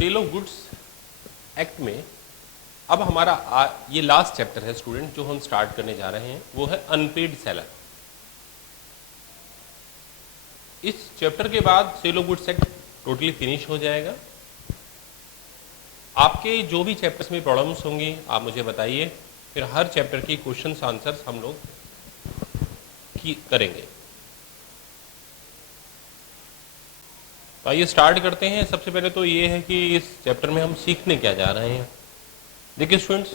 Cell of goods act में अब हमारा ये लास्ट चैप्टर है स्टूडेंट जो हम स्टार्ट करने जा रहे हैं, वो है अनपेड सेलर। इस चैप्टर के बाद sale of goods act totally finish हो जाएगा। आपके जो भी चैप्टर्स में प्रॉब्लम्स होंगी आप मुझे बताइए, फिर हर चैप्टर की क्वेश्चंस आंसर्स हम लोग करेंगे। तो आइए स्टार्ट करते हैं। सबसे पहले तो ये है कि इस चैप्टर में हम सीखने क्या जा रहे हैं। देखिए स्टूडेंट्स,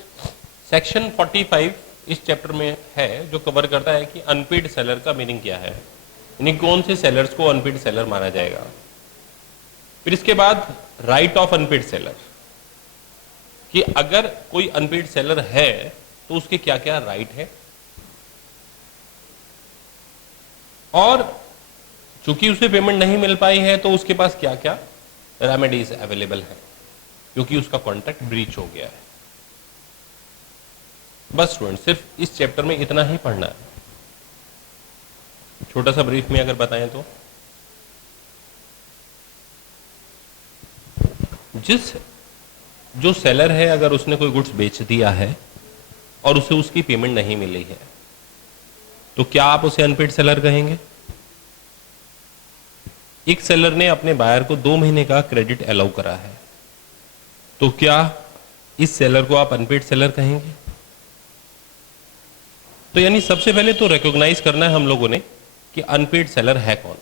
सेक्शन 45 इस चैप्टर में है जो कवर करता है कि अनपेड सेलर का मीनिंग क्या है, यानी कौन से सेलर्स को अनपेड सेलर माना जाएगा। फिर इसके बाद राइट ऑफ अनपेड सेलर, कि अगर कोई अनपेड सेलर है तो उसके क्या क्या राइट है, और चूंकि उसे पेमेंट नहीं मिल पाई है तो उसके पास क्या क्या रेमेडीज अवेलेबल है क्योंकि उसका कॉन्ट्रैक्ट ब्रीच हो गया है। बस स्टूडेंट सिर्फ इस चैप्टर में इतना ही पढ़ना है। छोटा सा ब्रीफ में अगर बताएं तो जो सेलर है अगर उसने कोई गुड्स बेच दिया है और उसे उसकी पेमेंट नहीं मिली है तो क्या आप उसे अनपेड सेलर कहेंगे। एक सेलर ने अपने बायर को 2 महीने का क्रेडिट अलाउ करा है, तो क्या इस सेलर को आप अनपेड सेलर कहेंगे। तो यानी सबसे पहले तो रिकॉग्नाइज करना है हम लोगों ने कि अनपेड सेलर है कौन।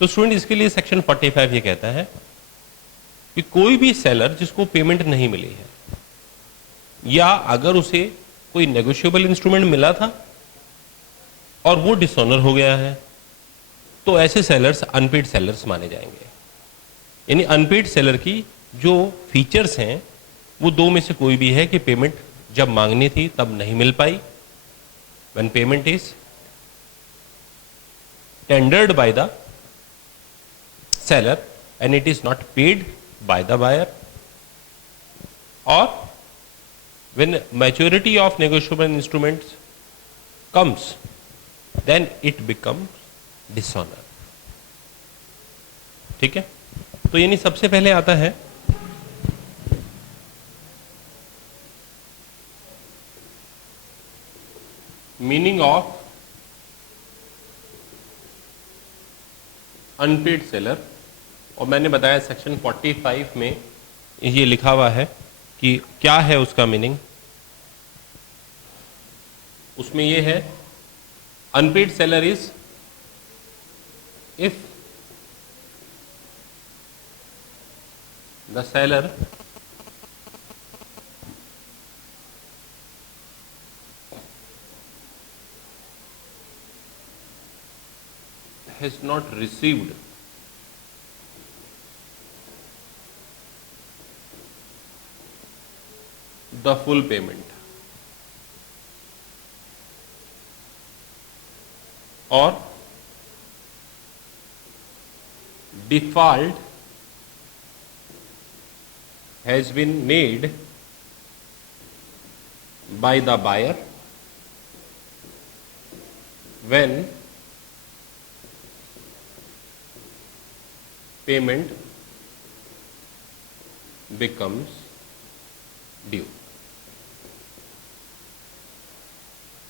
तो स्टूडेंट इसके लिए सेक्शन 45 ये कहता है कि कोई भी सेलर जिसको पेमेंट नहीं मिली है या अगर उसे कोई नेगोशिएबल इंस्ट्रूमेंट मिला था और वो डिसऑनर हो गया है तो ऐसे सेलर्स अनपेड सेलर्स माने जाएंगे। यानी अनपेड सेलर की जो फीचर्स हैं वो 2 में से कोई भी है कि पेमेंट जब मांगनी थी तब नहीं मिल पाई, when payment is tendered by the seller and it is not paid by the buyer, और when maturity of negotiable instruments comes then it becomes dishonor। ठीक है, तो यानी सबसे पहले आता है मीनिंग ऑफ अनपेड सेलर, और मैंने बताया सेक्शन 45 में ये लिखा हुआ है कि क्या है उसका मीनिंग। उसमें ये है unpaid seller is if the seller has not received the full payment or default has been made by the buyer when payment becomes due.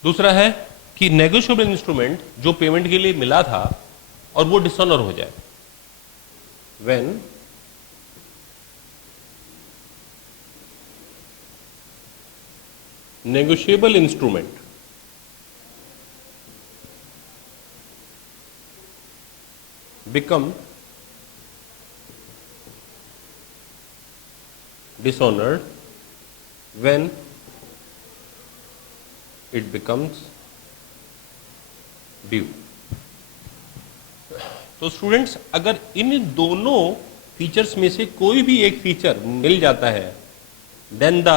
दूसरा है कि नेगोशिएबल इंस्ट्रूमेंट जो पेमेंट के लिए मिला था और वो डिसऑनर हो जाए, when negotiable instrument become dishonored when it becomes due। तो स्टूडेंट्स अगर इन दोनों फीचर्स में से कोई भी एक फीचर मिल जाता है then the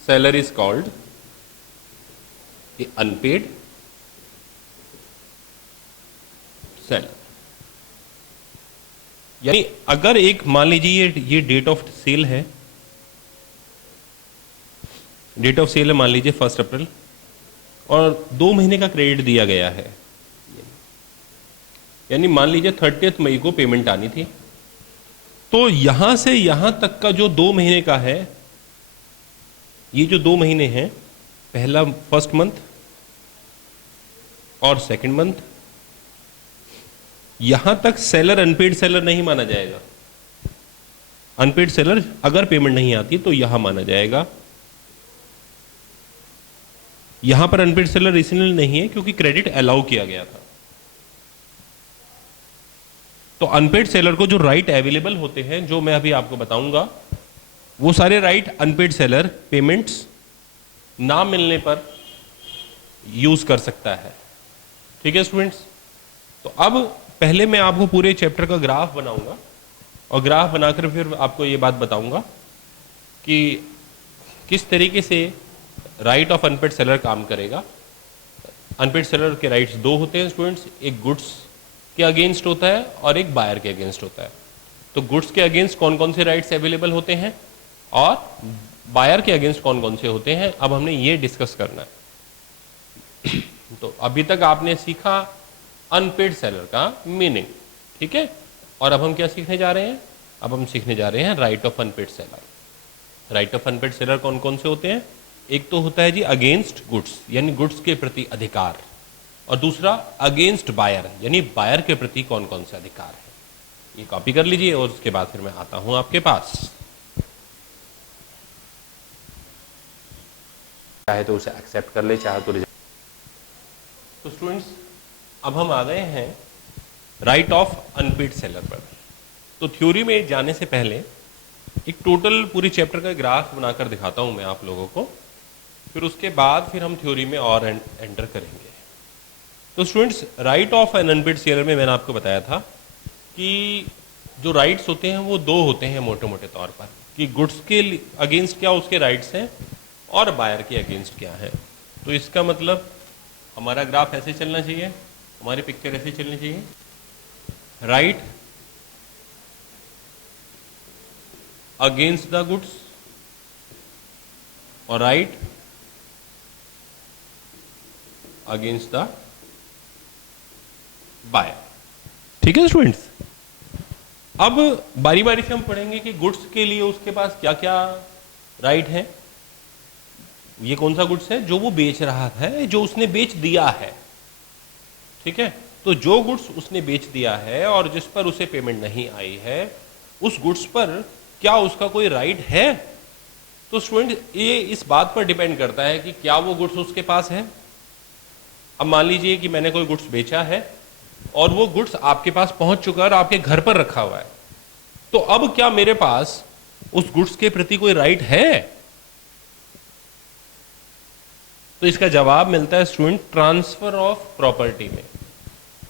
seller is called unpaid seller. यानी अगर एक मान लीजिए ये डेट ऑफ सेल है, डेट ऑफ सेल है मान लीजिए 1 अप्रैल, और 2 महीने का क्रेडिट दिया गया है, यानी मान लीजिए 30 मई को पेमेंट आनी थी, तो यहां से यहां तक का जो 2 महीने का है, ये जो 2 महीने हैं, पहला फर्स्ट मंथ और सेकंड मंथ, यहां तक सेलर अनपेड सेलर नहीं माना जाएगा। अनपेड सेलर अगर पेमेंट नहीं आती तो यहां माना जाएगा। यहां पर अनपेड सेलर इसलिए नहीं है क्योंकि क्रेडिट अलाउ किया गया था। तो अनपेड सेलर को जो राइट अवेलेबल होते हैं, जो मैं अभी आपको बताऊंगा, वो सारे राइट अनपेड सेलर पेमेंट्स ना मिलने पर यूज कर सकता है। ठीक है स्टूडेंट्स, तो अब पहले मैं आपको पूरे चैप्टर का ग्राफ बनाऊंगा और ग्राफ बनाकर फिर आपको ये बात बताऊंगा कि किस तरीके से राइट ऑफ अनपेड सेलर काम करेगा। अनपेड सेलर के राइट्स दो होते हैं स्टूडेंट्स, एक गुड्स के अगेंस्ट होता है और एक बायर के अगेंस्ट होता है। तो गुड्स के अगेंस्ट कौन कौन से राइट्स अवेलेबल होते हैं और बायर के अगेंस्ट कौन कौन से होते हैं, अब हमने ये डिस्कस करना है। तो अभी तक आपने सीखा अनपेड सेलर का मीनिंग, ठीक है, और अब हम क्या सीखने जा रहे हैं? अब हम सीखने जा रहे हैं right of unpaid seller. Right of unpaid seller कौन कौन से होते हैं? एक तो होता है जी अगेंस्ट गुड्स, यानी गुड्स के प्रति अधिकार, और दूसरा अगेंस्ट बायर, यानी बायर के प्रति कौन कौन से अधिकार है। ये कॉपी कर लीजिए और उसके बाद फिर मैं आता हूं आपके पास। चाहे तो उसे एक्सेप्ट कर ले, चाहे तो रिजेक्ट। तो स्टूडेंट्स, अब हम आ गए हैं राइट ऑफ अनपेड सेलर पर। तो थ्योरी में जाने से पहले एक टोटल पूरी चैप्टर का ग्राफ बनाकर दिखाता हूं मैं आप लोगों को, फिर उसके बाद फिर हम थ्योरी में और एंटर करेंगे। तो students, right of an unpaid seller में मैंने आपको बताया था कि जो राइट्स होते हैं वो दो होते हैं मोटे मोटे तौर पर, कि गुड्स के अगेंस्ट क्या उसके राइट्स हैं और बायर के अगेंस्ट क्या है। तो इसका मतलब हमारा ग्राफ ऐसे चलना चाहिए, हमारी पिक्चर ऐसे चलनी चाहिए। राइट अगेंस्ट द गुड्स और राइट अगेंस्ट द बायर। ठीक है स्टूडेंट्स, अब बारी बारी से हम पढ़ेंगे कि गुड्स के लिए उसके पास क्या क्या राइट है। ये कौन सा गुड्स है? जो वो बेच रहा है, जो उसने बेच दिया है। ठीक है, तो जो गुड्स उसने बेच दिया है और जिस पर उसे पेमेंट नहीं आई है, उस गुड्स पर क्या उसका कोई राइट है? तो स्टूडेंट, ये इस बात पर डिपेंड करता है कि क्या वो गुड्स उसके पास है। अब मान लीजिए कि मैंने कोई गुड्स बेचा है और वो गुड्स आपके पास पहुंच चुका है और आपके घर पर रखा हुआ है, तो अब क्या मेरे पास उस गुड्स के प्रति कोई राइट है? तो इसका जवाब मिलता है स्टूडेंट ट्रांसफर ऑफ प्रॉपर्टी में।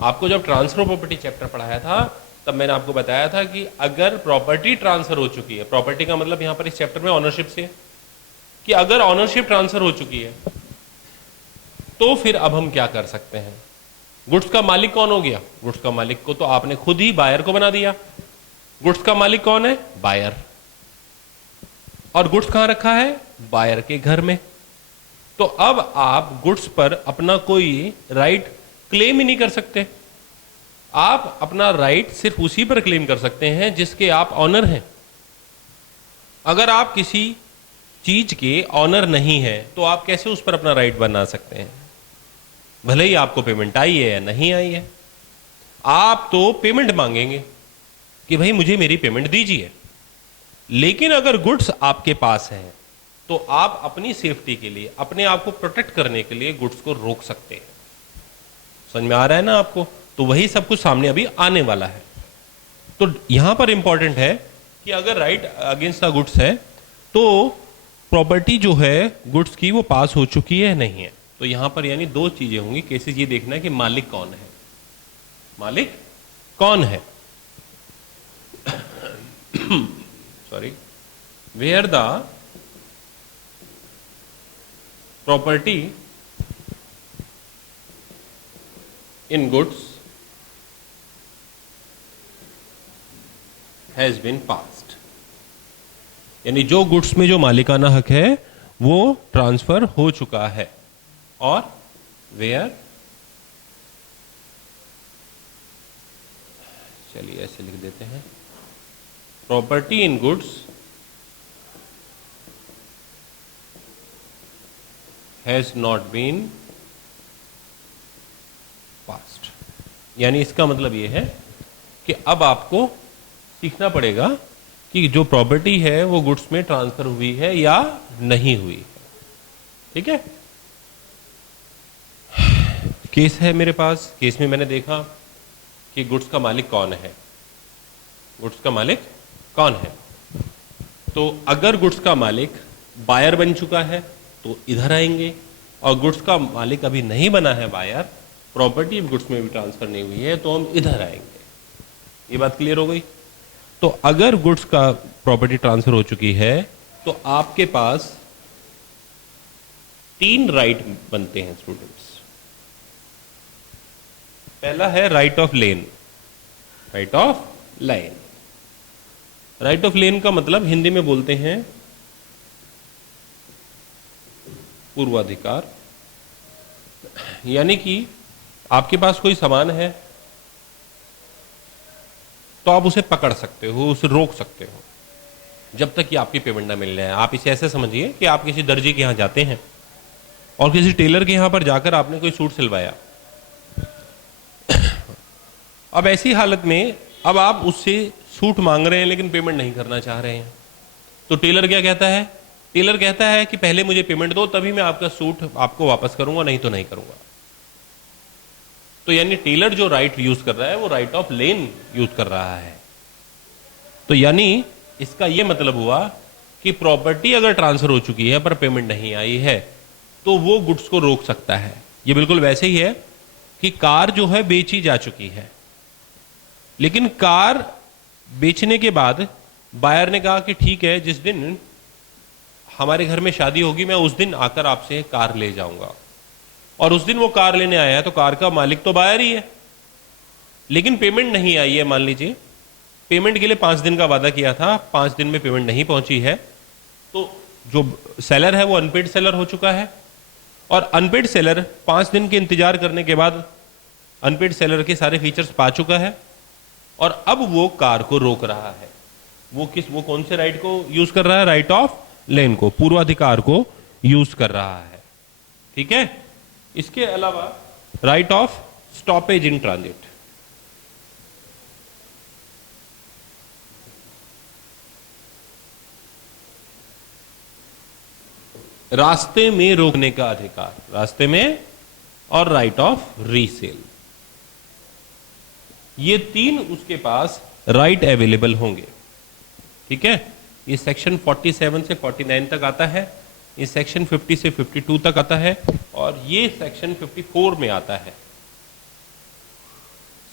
आपको जब ट्रांसफर प्रॉपर्टी चैप्टर पढ़ाया था तब मैंने आपको बताया था कि अगर प्रॉपर्टी ट्रांसफर हो चुकी है, प्रॉपर्टी का मतलब यहां पर इस चैप्टर में ऑनरशिप से, कि अगर ऑनरशिप ट्रांसफर हो चुकी है तो फिर अब हम क्या कर सकते हैं? गुड्स का मालिक कौन हो गया? गुड्स का मालिक को तो आपने खुद ही बायर को बना दिया। गुड्स का मालिक कौन है? बायर। और गुड्स कहां रखा है? बायर के घर में। तो अब आप गुड्स पर अपना कोई राइट क्लेम ही नहीं कर सकते। आप अपना राइट सिर्फ उसी पर क्लेम कर सकते हैं जिसके आप ऑनर हैं। अगर आप किसी चीज के ऑनर नहीं है तो आप कैसे उस पर अपना राइट बना सकते हैं? भले ही आपको पेमेंट आई है या नहीं आई है, आप तो पेमेंट मांगेंगे कि भाई मुझे मेरी पेमेंट दीजिए। लेकिन अगर गुड्स आपके पास है तो आप अपनी सेफ्टी के लिए, अपने आप को प्रोटेक्ट करने के लिए गुड्स को रोक सकते हैं। समझ में आ रहा है ना आपको? तो वही सब कुछ सामने अभी आने वाला है। तो यहां पर इंपॉर्टेंट है कि अगर राइट अगेंस्ट द गुड्स है तो प्रॉपर्टी जो है गुड्स की वो पास हो चुकी है नहीं है। तो यहां पर यानी दो चीजें होंगी केसेस, ये देखना है कि मालिक कौन है। मालिक कौन है? Sorry, where the property in goods has been passed, यानी जो गुड्स में जो मालिकाना हक है वो ट्रांसफर हो चुका है। और वेयर चलिए ऐसे लिख देते हैं, property in goods has not been passed. यानी इसका मतलब ये है कि अब आपको सीखना पड़ेगा कि जो प्रॉपर्टी है वो गुड्स में ट्रांसफर हुई है या नहीं हुई है। ठीक है, केस है मेरे पास। केस में मैंने देखा कि गुड्स का मालिक कौन है, गुड्स का मालिक कौन है। तो अगर गुड्स का मालिक बायर बन चुका है तो इधर आएंगे, और गुड्स का मालिक अभी नहीं बना है बायर, प्रॉपर्टी गुड्स में भी ट्रांसफर नहीं हुई है, तो हम इधर आएंगे। ये बात क्लियर हो गई। तो अगर गुड्स का प्रॉपर्टी ट्रांसफर हो चुकी है तो आपके पास 3 राइट बनते हैं स्टूडेंट्स। पहला है right of lien. Right of lien, right of lien का मतलब हिंदी में बोलते हैं पूर्वाधिकार। यानी कि आपके पास कोई सामान है तो आप उसे पकड़ सकते हो, उसे रोक सकते हो जब तक कि आपकी पेमेंट ना मिल जाए। आप इसे ऐसे समझिए कि आप किसी दर्जी के यहां जाते हैं और किसी टेलर के यहां पर जाकर आपने कोई सूट सिलवाया। अब ऐसी हालत में अब आप उससे सूट मांग रहे हैं लेकिन पेमेंट नहीं करना चाह रहे हैं, तो टेलर क्या कहता है? टेलर कहता है कि पहले मुझे पेमेंट दो, तभी मैं आपका सूट आपको वापस करूंगा, नहीं तो नहीं करूंगा। तो यानी टेलर जो राइट यूज कर रहा है वो राइट ऑफ लेन यूज कर रहा है। तो यानी इसका यह मतलब हुआ कि प्रॉपर्टी अगर ट्रांसफर हो चुकी है पर पेमेंट नहीं आई है तो वो गुड्स को रोक सकता है। ये बिल्कुल वैसे ही है कि कार जो है बेची जा चुकी है, लेकिन कार बेचने के बाद बायर ने कहा कि ठीक है, जिस दिन हमारे घर में शादी होगी मैं उस दिन आकर आपसे कार ले जाऊंगा। और उस दिन वो कार लेने आया है तो कार का मालिक तो बायर ही है, लेकिन पेमेंट नहीं आई है। मान लीजिए पेमेंट के लिए 5 दिन का वादा किया था, 5 दिन में पेमेंट नहीं पहुंची है, तो जो सेलर है वो अनपेड सेलर हो चुका है। और अनपेड सेलर 5 दिन के इंतजार करने के बाद अनपेड सेलर के सारे फीचर्स पा चुका है और अब वो कार को रोक रहा है। वो कौन से राइट को यूज कर रहा है? राइट ऑफ लेन को, पूर्वाधिकार को यूज कर रहा है। ठीक है, इसके अलावा right of stoppage in transit. रास्ते में रोकने का अधिकार, रास्ते में, और राइट ऑफ रीसेल। ये 3 उसके पास राइट अवेलेबल होंगे। ठीक है, ये सेक्शन 47 से 49 तक आता है, ये सेक्शन 50 से 52 तक आता है, और ये सेक्शन 54 में आता है।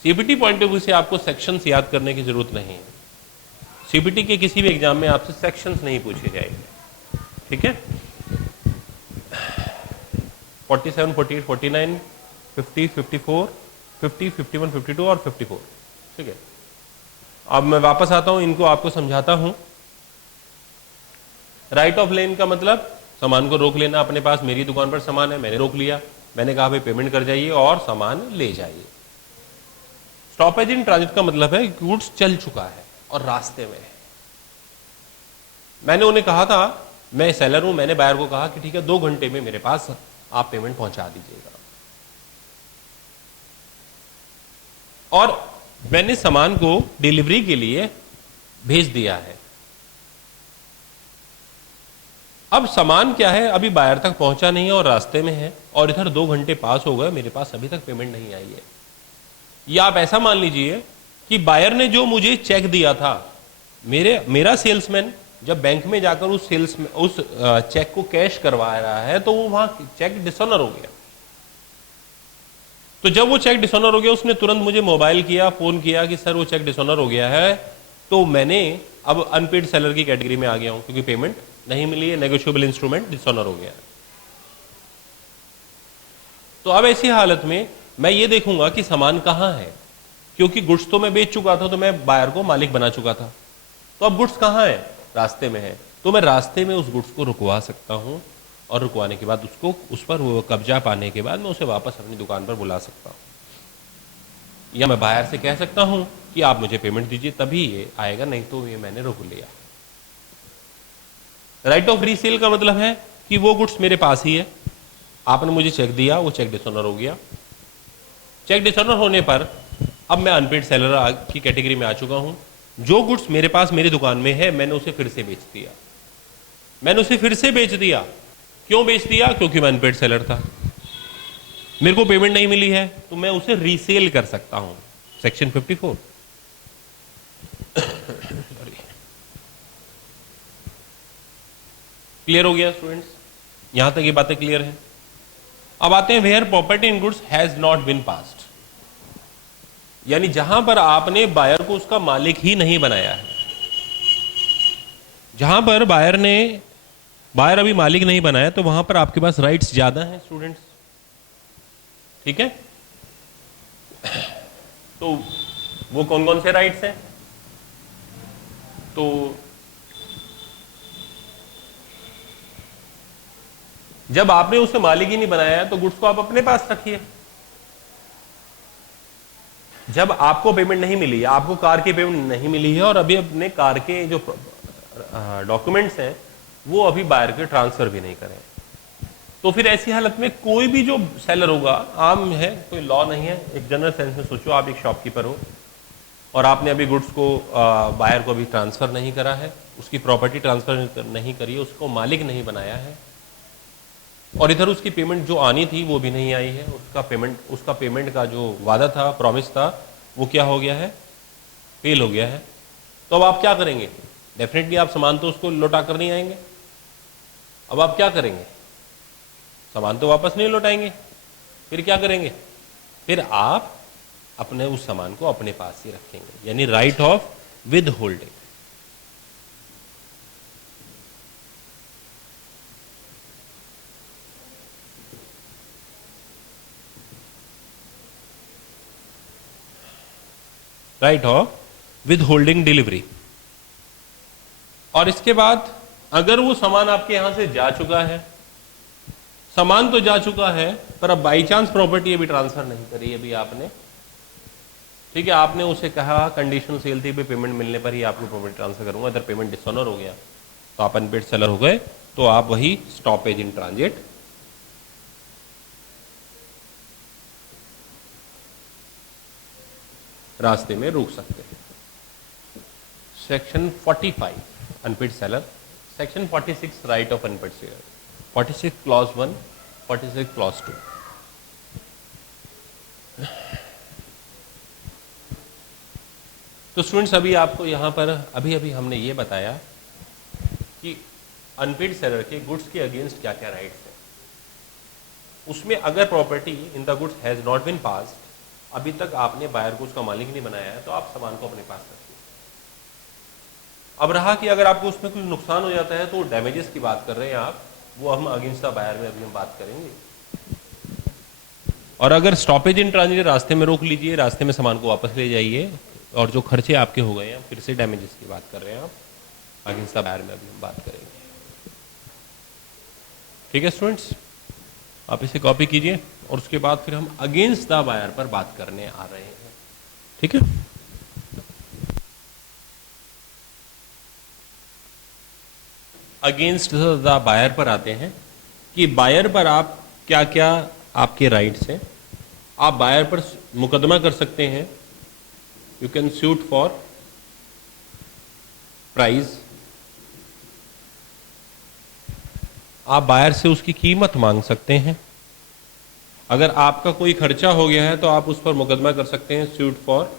सीबीटी पॉइंट ऑफ व्यू से आपको सेक्शंस याद करने की जरूरत नहीं है। सीबीटी के किसी भी एग्जाम में आपसे सेक्शंस नहीं पूछे जाएंगे। ठीक है, 47, 48, 49, 50, 54, 50, 51, 52 और 54। ठीक है, अब मैं वापस आता हूं, इनको आपको समझाता हूं। राइट ऑफ लेन का मतलब सामान को रोक लेना। अपने पास मेरी दुकान पर सामान है, मैंने रोक लिया, मैंने कहा भाई पेमेंट कर जाइए और सामान ले जाइए। स्टॉपेज इन ट्रांजिट का मतलब है गुड्स चल चुका है और रास्ते में है। मैंने उन्हें कहा था, मैं सेलर हूं, मैंने बायर को कहा कि ठीक है 2 घंटे में मेरे पास आप पेमेंट पहुंचा दीजिएगा, और मैंने सामान को डिलीवरी के लिए भेज दिया है। अब सामान क्या है, अभी बायर तक पहुंचा नहीं है और रास्ते में है, और इधर 2 घंटे पास हो गए, मेरे पास अभी तक पेमेंट नहीं आई है। या आप ऐसा मान लीजिए कि बायर ने जो मुझे चेक दिया था, मेरा सेल्समैन जब बैंक में जाकर उस चेक को कैश करवा रहा है तो वो वहां चेक डिसऑनर हो गया। तो जब वो चेक डिसऑनर हो गया, उसने तुरंत मुझे मोबाइल किया, फोन किया कि सर वो चेक डिसऑनर हो गया है। तो मैंने अब अनपेड सेलर की कैटेगरी में आ गया हूं, क्योंकि पेमेंट नहीं मिली है, नेगोशिएबल इंस्ट्रूमेंट डिसऑनर हो गया है। तो अब ऐसी हालत में मैं ये देखूंगा कि सामान कहां है, क्योंकि गुड्स तो मैं बेच चुका था, तो मैं बायर को मालिक बना चुका था। तो अब गुड्स कहां है? रास्ते में है। तो मैं रास्ते में उस गुड्स को रुकवा सकता हूं, और रुकवाने के बाद उस पर वो कब्जा पाने के बाद मैं उसे वापस अपनी दुकान पर बुला सकता हूं। या मैं बायर से कह सकता हूं कि आप मुझे पेमेंट दीजिए तभी ये आएगा, नहीं तो ये मैंने रोक लिया। राइट ऑफ रीसेल का मतलब है कि वो गुड्स मेरे पास ही है, आपने मुझे चेक दिया, वो चेक डिसऑनर हो गया। चेक डिसऑनर होने पर अब मैं अनपेड सेलर की कैटेगरी में आ चुका हूं। जो गुड्स मेरे पास मेरी दुकान में है मैंने उसे फिर से बेच दिया। मैंने उसे फिर से बेच दिया। क्यों बेच दिया? क्योंकि मैं अनपेड सेलर था, मेरे को पेमेंट नहीं मिली है, तो मैं उसे रीसेल कर सकता हूं, सेक्शन 54। क्लियर हो गया स्टूडेंट्स? यहां तक ये बातें क्लियर हैं। अब आते हैं where property in goods has not been passed, यानी जहां पर आपने बायर को उसका मालिक ही नहीं बनाया है। जहां पर बायर अभी मालिक नहीं बनाया, तो वहां पर आपके पास राइट्स ज्यादा हैं स्टूडेंट्स, ठीक है? तो वो कौन कौन से राइट्स हैं? तो जब आपने उसे मालिक ही नहीं बनाया है तो गुड्स को आप अपने पास रखिए। जब आपको पेमेंट नहीं मिली है, आपको कार की पेमेंट नहीं मिली है और अभी अपने कार के जो डॉक्यूमेंट्स हैं वो अभी बायर के ट्रांसफर भी नहीं करें, तो फिर ऐसी हालत में कोई भी जो सेलर होगा, आम है, कोई लॉ नहीं है, एक जनरल सेंस में सोचो, आप एक शॉपकीपर हो और आपने अभी गुड्स को बायर को अभी ट्रांसफर नहीं करा है, उसकी प्रॉपर्टी ट्रांसफर नहीं करी है, उसको मालिक नहीं बनाया है, और इधर उसकी पेमेंट जो आनी थी वो भी नहीं आई है, उसका पेमेंट का जो वादा था, प्रॉमिस था, वो क्या हो गया है? फेल हो गया है। तो अब आप क्या करेंगे? डेफिनेटली आप सामान तो उसको लौटा कर नहीं आएंगे। अब आप क्या करेंगे? सामान तो वापस नहीं लौटाएंगे, फिर क्या करेंगे? फिर आप अपने उस सामान को अपने पास ही रखेंगे, यानी right of with holding. Right of with holding delivery. और इसके बाद अगर वो सामान आपके यहां से जा चुका है, सामान तो जा चुका है पर अब बाई चांस प्रॉपर्टी अभी ट्रांसफर नहीं करी अभी आपने, ठीक है, आपने उसे कहा कंडीशनल सेल थी, पेमेंट मिलने पर ही आपको प्रॉपर्टी ट्रांसफर करूंगा, इधर पेमेंट डिसऑनर हो गया, तो आप अनपेड सेलर हो गए, तो आप वही स्टॉपेज इन ट्रांजिट रास्ते में रोक सकते हैं। Section 45 unpaid seller, section 46 right of unpaid seller, 46 clause 1, 46 clause 2। तो स्टूडेंट्स अभी आपको यहां पर अभी हमने ये बताया कि अनपेड सेलर के गुड्स के अगेंस्ट क्या क्या राइट्स हैं। उसमें अगर property in the goods has not been passed, अभी तक आपने बायर को उसका मालिक नहीं बनाया है, तो आप सामान को अपने पास रखिए। अब रहा कि अगर आपको उसमें कुछ नुकसान हो जाता है, तो डैमेजेस की बात कर रहे हैं आप, वो हम अगेंस्ट द बायर में अभी हम बात करेंगे। और अगर स्टॉपेज इन ट्रांजिट, रास्ते में रोक लीजिए, रास्ते में सामान को वापस ले जाइए, और जो खर्चे आपके हो गए हैं, फिर से डैमेजेस की बात कर रहे हैं आप, अगेंस्ट द बायर में अभी हम बात करेंगे। ठीक है स्टूडेंट्स, आप इसे कॉपी कीजिए और उसके बाद फिर हम अगेंस्ट द बायर पर बात करने आ रहे हैं। ठीक है, अगेंस्ट द बायर पर आते हैं कि बायर पर आप क्या क्या आपके राइट्स हैं। आप बायर पर मुकदमा कर सकते हैं, you can suit for price, आप बायर से उसकी कीमत मांग सकते हैं। अगर आपका कोई खर्चा हो गया है तो आप उस पर मुकदमा कर सकते हैं, सूट फॉर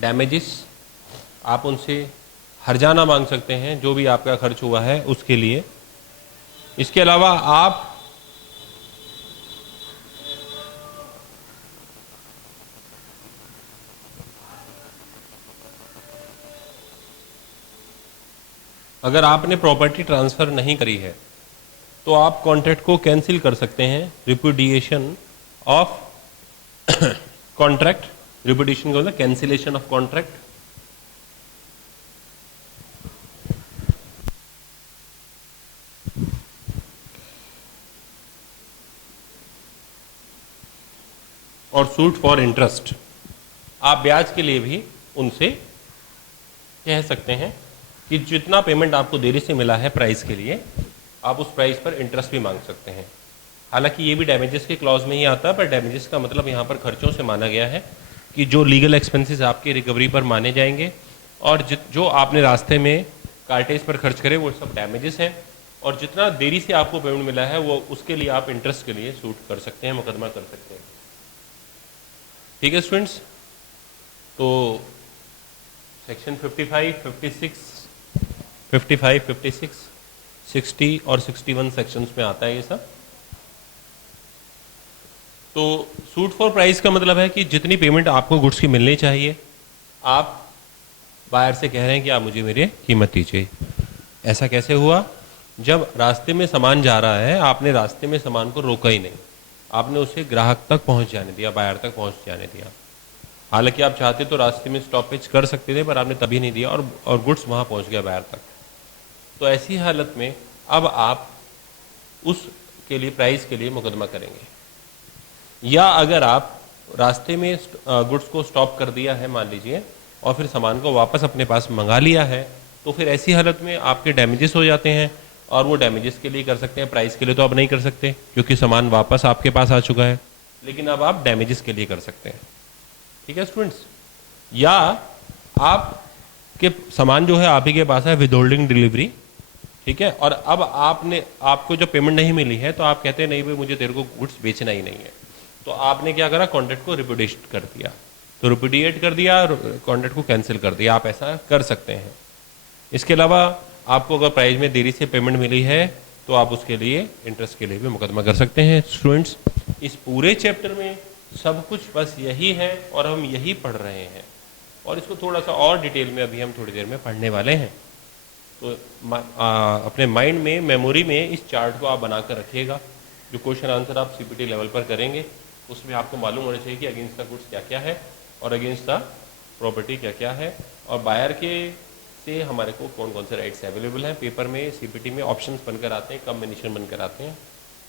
डैमेजेस, आप उनसे हर्जाना मांग सकते हैं जो भी आपका खर्च हुआ है उसके लिए। इसके अलावा आप अगर आपने प्रॉपर्टी ट्रांसफर नहीं करी है तो आप कॉन्ट्रैक्ट को कैंसिल कर सकते हैं, रिपुडिएशन ऑफ कॉन्ट्रैक्ट, रिपुडिएशन का मतलब कैंसिलेशन ऑफ कॉन्ट्रैक्ट। और सूट फॉर इंटरेस्ट, आप ब्याज के लिए भी उनसे कह सकते हैं कि जितना पेमेंट आपको देरी से मिला है प्राइस के लिए, आप उस प्राइस पर इंटरेस्ट भी मांग सकते हैं। हालांकि ये भी डैमेजेस के क्लॉज में ही आता है, पर डैमेजेस का मतलब यहाँ पर खर्चों से माना गया है कि जो लीगल एक्सपेंसेस आपके रिकवरी पर माने जाएंगे और जो आपने रास्ते में कार्टेज पर खर्च करे वो सब डैमेजेस हैं, और जितना देरी से आपको पेमेंट मिला है वो उसके लिए आप इंटरेस्ट के लिए सूट कर सकते हैं, मुकदमा कर सकते हैं। ठीक है स्टूडेंट्स, तो सेक्शन 55, 56, 60 और 61 सेक्शंस में आता है ये सब। तो सूट फॉर प्राइस का मतलब है कि जितनी पेमेंट आपको गुड्स की मिलनी चाहिए, आप बायर से कह रहे हैं कि आप मुझे मेरी कीमत दीजिए। ऐसा कैसे हुआ? जब रास्ते में सामान जा रहा है, आपने रास्ते में सामान को रोका ही नहीं, आपने उसे ग्राहक तक पहुंच जाने दिया, बायर तक पहुंच जाने दिया। हालांकि आप चाहते तो रास्ते में स्टॉपेज कर सकते थे, पर आपने तभी नहीं दिया और गुड्स वहां पहुंच गया बायर तक। तो ऐसी हालत में अब आप उसके लिए प्राइस के लिए मुकदमा करेंगे। या अगर आप रास्ते में गुड्स को स्टॉप कर दिया है मान लीजिए, और फिर सामान को वापस अपने पास मंगा लिया है, तो फिर ऐसी हालत में आपके डैमेजेस हो जाते हैं, और वो डैमेजेस के लिए कर सकते हैं, प्राइस के लिए तो आप नहीं कर सकते क्योंकि सामान वापस आपके पास आ चुका है, लेकिन अब आप डैमेजेस के लिए कर सकते हैं। ठीक है स्टूडेंट्स। या आपके सामान जो है आप ही के पास है विदहोल्डिंग डिलीवरी, ठीक है, और अब आपको जो पेमेंट नहीं मिली है, तो आप कहते हैं नहीं भाई मुझे तेरे को गुड्स बेचना ही नहीं है, तो आपने क्या करा, कॉन्ट्रैक्ट को रिपुडिएट कर दिया। तो रिपुडिएट कर दिया, कॉन्ट्रैक्ट को कैंसिल कर दिया, आप ऐसा कर सकते हैं। इसके अलावा आपको अगर प्राइस में देरी से पेमेंट मिली है तो आप उसके लिए इंटरेस्ट के लिए भी मुकदमा कर सकते हैं। स्टूडेंट्स, इस पूरे चैप्टर में सब कुछ बस यही है और हम यही पढ़ रहे हैं, और इसको थोड़ा सा और डिटेल में अभी हम थोड़ी देर में पढ़ने वाले हैं। तो अपने माइंड में, मेमोरी में इस चार्ट को आप बनाकर रखिएगा। जो क्वेश्चन आंसर आप सीपीटी लेवल पर करेंगे उसमें आपको मालूम होना चाहिए कि अगेंस्ट द गुड्स क्या क्या है और अगेंस्ट द प्रॉपर्टी क्या क्या है, और बायर के से हमारे को कौन कौन से राइट्स अवेलेबल हैं। पेपर में, सीपीटी में ऑप्शंस बनकर आते हैं, कॉम्बिनेशन बनकर आते हैं।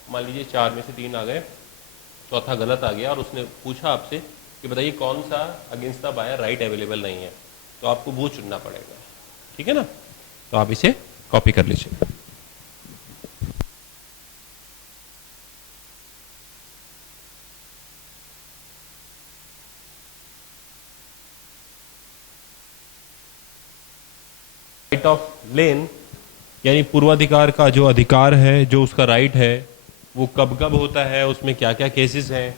मान लीजिए 4 में से 3 आ गए, चौथा गलत आ गया, और उसने पूछा आपसे कि बताइए कौन सा against the buyer right available नहीं है, तो आपको वो चुनना पड़ेगा। ठीक है ना, तो आप इसे कॉपी कर लीजिए। राइट ऑफ लेन यानी पूर्वाधिकार का जो अधिकार है, जो उसका राइट है, वो कब कब होता है, उसमें क्या क्या केसेस हैं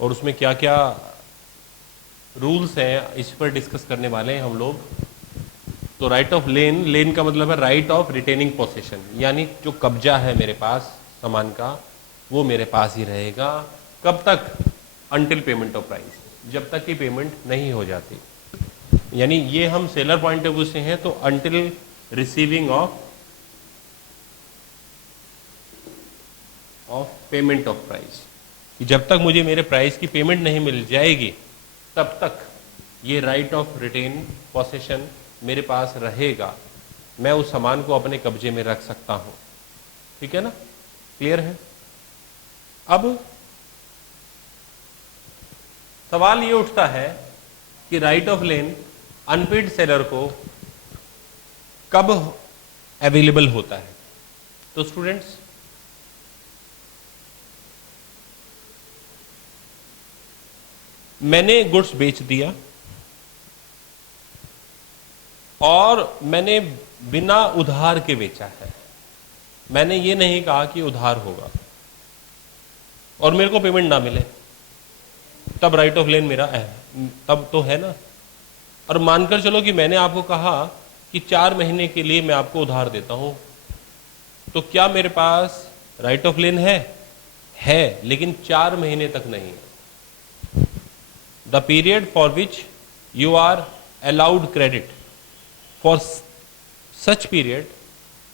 और उसमें क्या क्या रूल्स हैं, इस पर डिस्कस करने वाले हैं हम लोग। तो राइट ऑफ लेन, लेन का मतलब है राइट ऑफ रिटेनिंग पोसेशन, यानी जो कब्जा है मेरे पास सामान का वो मेरे पास ही रहेगा। कब तक? अनटिल पेमेंट ऑफ प्राइस, जब तक कि पेमेंट नहीं हो जाती। यानी ये हम सेलर पॉइंट ऑफ व्यू से हैं, तो until receiving of payment of price, जब तक मुझे मेरे प्राइस की पेमेंट नहीं मिल जाएगी तब तक ये राइट ऑफ रिटेन पोसेशन मेरे पास रहेगा, मैं उस सामान को अपने कब्जे में रख सकता हूं। ठीक है ना, क्लियर है। अब सवाल ये उठता है कि right of lien unpaid seller को कब अवेलेबल होता है। तो स्टूडेंट्स, मैंने गुड्स बेच दिया और मैंने बिना उधार के बेचा है, मैंने ये नहीं कहा कि उधार होगा, और मेरे को पेमेंट ना मिले, तब राइट ऑफ लेन मेरा है, तब तो है ना। और मानकर चलो कि मैंने आपको कहा कि 4 महीने के लिए मैं आपको उधार देता हूं, तो क्या मेरे पास राइट ऑफ लेन है, लेकिन 4 महीने तक नहीं। The period for which you are allowed credit, for such period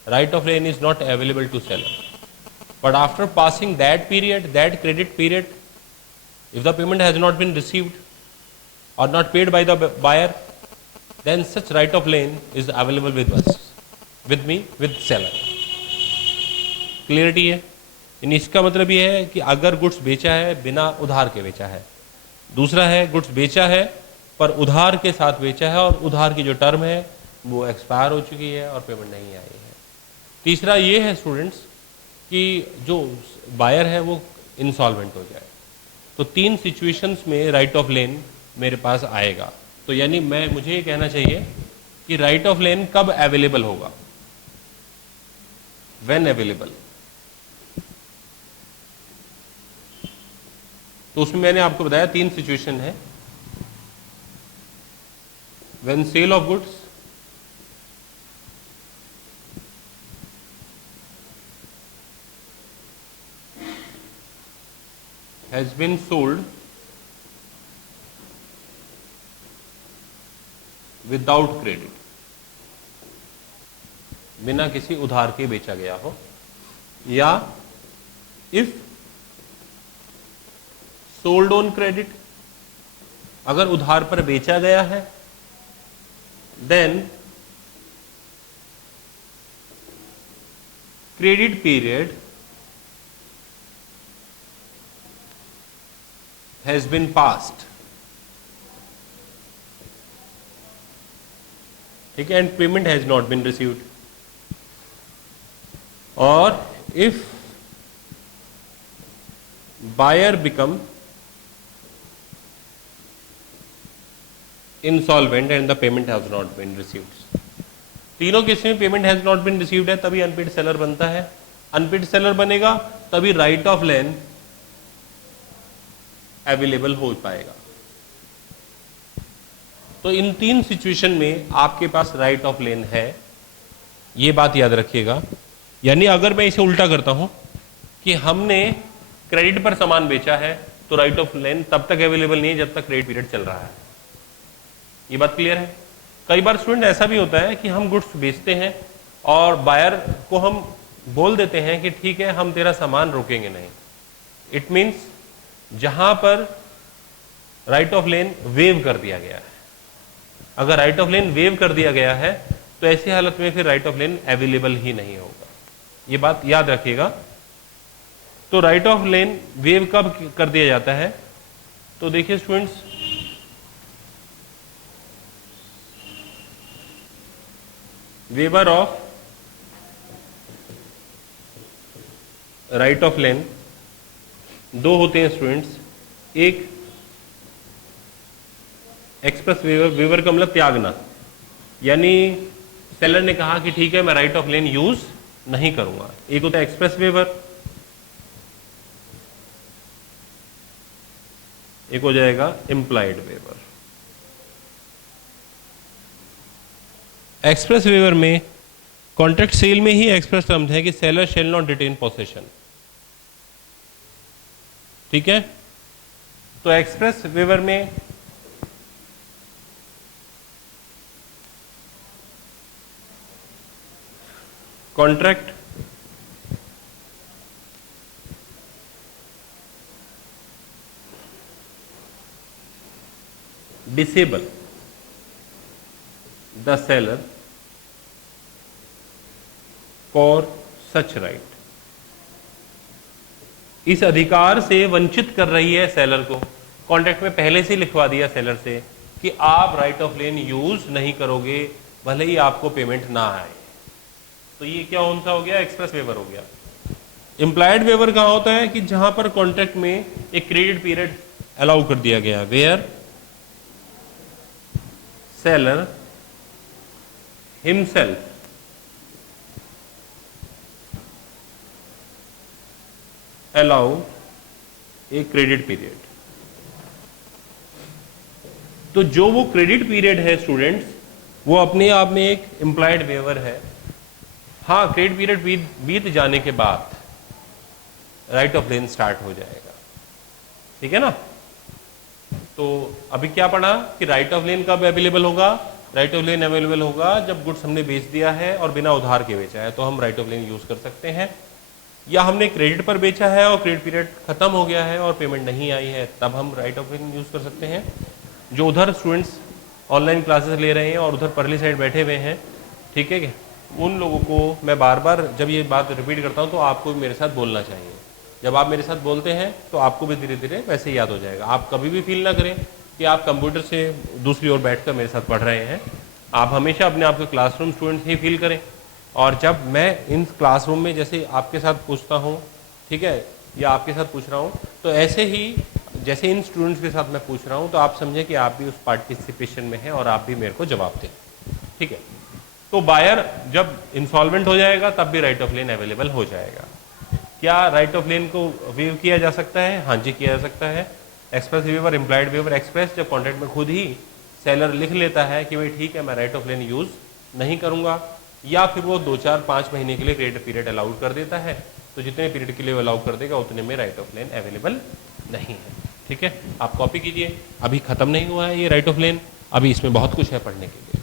right of lien is not available to seller, but after passing that period, that credit period, if the payment has not been received or not paid by the buyer, then such right of lien is available with us, with me, with seller. Clarity है। इन इसका मतलब ये है कि अगर goods बेचा है बिना उधार के बेचा है, दूसरा है गुड्स बेचा है पर उधार के साथ बेचा है और उधार की जो टर्म है वो एक्सपायर हो चुकी है और पेमेंट नहीं आई है। तीसरा ये है स्टूडेंट्स कि जो बायर है वो इंसॉल्वेंट हो जाए। तो 3 सिचुएशंस में राइट ऑफ लेन मेरे पास आएगा। तो यानी मुझे ये कहना चाहिए कि राइट ऑफ लेन कब अवेलेबल होगा, व्हेन अवेलेबल। तो उसमें मैंने आपको बताया 3 सिचुएशन है। When sale of goods, has been sold without credit, बिना किसी उधार के बेचा गया हो, या if sold on credit, अगर उधार पर बेचा गया है, then credit period has been passed, ठीक है, and payment has not been received. और if buyer become insolvent and the payment has not been received, तीनों केस में payment has not been received है तभी अनपेड सेलर बनता है। Unpaid seller बनेगा तभी राइट ऑफ लेन अवेलेबल हो पाएगा। तो इन 3 सिचुएशन में आपके पास राइट ऑफ लेन है, ये बात याद रखिएगा। यानी अगर मैं इसे उल्टा करता हूं कि हमने क्रेडिट पर सामान बेचा है तो राइट ऑफ लेन तब तक अवेलेबल नहीं है जब तक क्रेडिट पीरियड चल रहा है। ये बात क्लियर है। कई बार स्टूडेंट ऐसा भी होता है कि हम गुड्स बेचते हैं और बायर को हम बोल देते हैं कि ठीक है हम तेरा सामान रोकेंगे नहीं। इट मीन्स जहां पर राइट ऑफ लेन वेव कर दिया गया है। अगर राइट ऑफ लेन वेव कर दिया गया है तो ऐसी हालत में फिर राइट ऑफ लेन अवेलेबल ही नहीं होगा। ये बात याद रखिएगा। तो राइट ऑफ लेन वेव कब कर दिया जाता है? तो देखिए students, waiver of right of lien 2 होते हैं स्टूडेंट्स। एक एक्सप्रेस वेवर, वेवर का मतलब त्यागना, यानी सेलर ने कहा कि ठीक है मैं राइट ऑफ लेन यूज नहीं करूंगा। एक होता है एक्सप्रेस वेवर, एक हो जाएगा इंप्लाइड वेवर। एक्सप्रेस वेवर में कॉन्ट्रैक्ट सेल में ही एक्सप्रेस टर्म्स है कि seller shall not detain possession. ठीक है, तो एक्सप्रेस वेवर में contract disable the seller for such right. इस अधिकार से वंचित कर रही है सेलर को। कॉन्ट्रैक्ट में पहले से लिखवा दिया सेलर से कि आप राइट ऑफ लेन यूज नहीं करोगे भले ही आपको पेमेंट ना आए। तो ये क्या कौन सा हो गया? एक्सप्रेस वेवर हो गया। इंप्लाइड वेवर कहां होता है कि जहां पर कॉन्ट्रैक्ट में एक क्रेडिट पीरियड अलाउ कर दिया गया, where seller himself allow a credit period. तो जो वो क्रेडिट पीरियड है स्टूडेंट्स, वो अपने आप में एक इंप्लाइड वेवर है। हाँ, क्रेडिट पीरियड बीत जाने के बाद राइट ऑफ लेन स्टार्ट हो जाएगा। ठीक है ना? तो अभी क्या पढ़ा कि राइट ऑफ लेन कब अवेलेबल होगा? राइट ऑफ लेन अवेलेबल होगा जब गुड्स हमने बेच दिया है और बिना उधार के बेचा है, तो हम राइट ऑफ लेन यूज कर सकते हैं। या हमने क्रेडिट पर बेचा है और क्रेडिट पीरियड खत्म हो गया है और पेमेंट नहीं आई है, तब हम राइट ऑफ लेन यूज कर सकते हैं। जो उधर स्टूडेंट्स ऑनलाइन क्लासेस ले रहे हैं और उधर परली साइड बैठे हुए हैं, ठीक है, उन लोगों को मैं बार बार जब ये बात रिपीट करता हूँ तो आपको मेरे साथ बोलना चाहिए जब आप मेरे साथ बोलते हैं तो आपको भी धीरे धीरे वैसे ही याद हो जाएगा। आप कभी भी फील ना करें कि आप कंप्यूटर से दूसरी ओर बैठकर मेरे साथ पढ़ रहे हैं। आप हमेशा अपने आप को क्लासरूम स्टूडेंट ही फील करें। और जब मैं इन क्लासरूम में जैसे आपके साथ पूछता हूँ, ठीक है, या आपके साथ पूछ रहा हूँ, तो ऐसे ही जैसे इन स्टूडेंट्स के साथ मैं पूछ रहा हूँ, तो आप समझें कि आप भी उस पार्टिसिपेशन में हैं और आप भी मेरे को जवाब दें। ठीक है, तो बायर जब इंसॉल्वेंट हो जाएगा तब भी राइट ऑफ लेन अवेलेबल हो जाएगा। क्या राइट ऑफ लेन को वेव किया जा सकता है? हाँ जी, किया जा सकता है। Express waiver, implied waiver, express जब कॉन्ट्रैक्ट में खुद ही सेलर लिख लेता है कि भाई ठीक है मैं राइट ऑफ लेन यूज़ नहीं करूँगा, या फिर वो 2, 4, 5 महीने के लिए क्रेडिट पीरियड अलाउड कर देता है, तो जितने पीरियड के लिए वो अलाउ कर देगा उतने में राइट ऑफ लेन अवेलेबल नहीं है। ठीक है, आप कॉपी कीजिए, अभी खत्म नहीं हुआ है ये राइट ऑफ लेन, अभी इसमें बहुत कुछ है पढ़ने के लिए।